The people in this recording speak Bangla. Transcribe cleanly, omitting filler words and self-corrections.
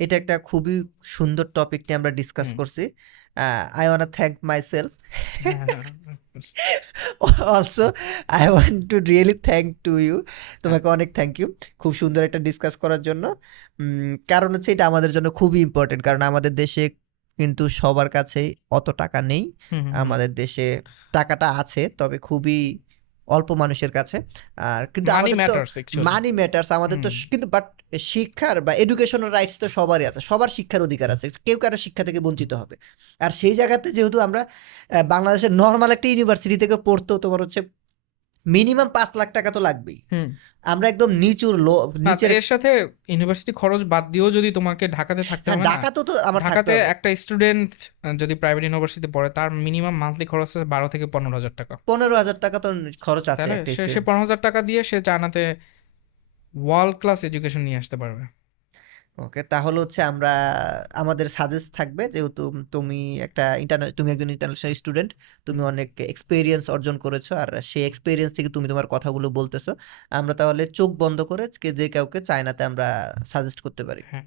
এটা একটা খুবই সুন্দর টপিক নিয়ে আমরা ডিসকাস হুম। করছি। I want thank myself, হ্যাঁ, also I want to really thank to you. হ্যাঁ, তোমাকে অনেক থ্যাংক ইউ খুব সুন্দর একটা ডিসকাস করার জন্য। কারণ হচ্ছে এটা আমাদের জন্য খুবই ইম্পর্টেন্ট, কারণ আমাদের দেশে কিন্তু সবার কাছেই অত টাকা নেই। হুম, হুম, হুম। আমাদের দেশে টাকাটা আছে, তবে খুবই অল্প মানুষের কাছে। আর কিন্তু মানি আমাদের তো ম্যাটার্স অ্যাকচুয়ালি। মানি ম্যাটার্স, আমাদের তো হুম। কিন্তু বাট শিক্ষার বা এডুকেশনাল রাইটস তো সবারই আছে, সবার শিক্ষার অধিকার আছে, কেউ কারো শিক্ষা থেকে বঞ্চিত হবে। আর সেই জায়গাতে যেহেতু আমরা বাংলাদেশের নর্মাল একটা ইউনিভার্সিটি থেকে পড়তেও তোমার হচ্ছে মিনিমাম 5 লাখ টাকা তো লাগবেই। হুম। আমরা একদম নিচুর না, তো নিচের। এর সাথে ইউনিভার্সিটি খরচ বাদ দিয়েও যদি তোমাকে ঢাকাতে থাকতে হ্যাঁ, হবে না, ঢাকাতেও তো আমার থাকতে ঢাকাতে হবে। একটা স্টুডেন্ট যদি প্রাইভেট ইউনিভার্সিটিতে পড়ে তার মিনিমাম মান্থলি খরচ আছে 12 থেকে 15 হাজার টাকা। 15,000 টাকা তো খরচ আছে তাহলে একটা সে সে স্টুডেন্ট। 15 হাজার টাকা দিয়ে সে চায়নাতে ওয়ার্ল্ড ক্লাস এডুকেশন নিয়ে আসতে পারবে। ওকে, তাহলে হচ্ছে আমরা আমাদের সাজেস্ট থাকবে, যেহেতু তুমি তুমি একজন ইন্টারন্যাশনাল স্টুডেন্ট, তুমি অনেক এক্সপেরিয়েন্স অর্জন করেছো, আর সেই এক্সপেরিয়েন্স থেকে তুমি তোমার কথাগুলো বলতেছো। আমরা তাহলে চোখ বন্ধ করে যে কাউকে চায়নাতে আমরা সাজেস্ট করতে পারি। হ্যাঁ।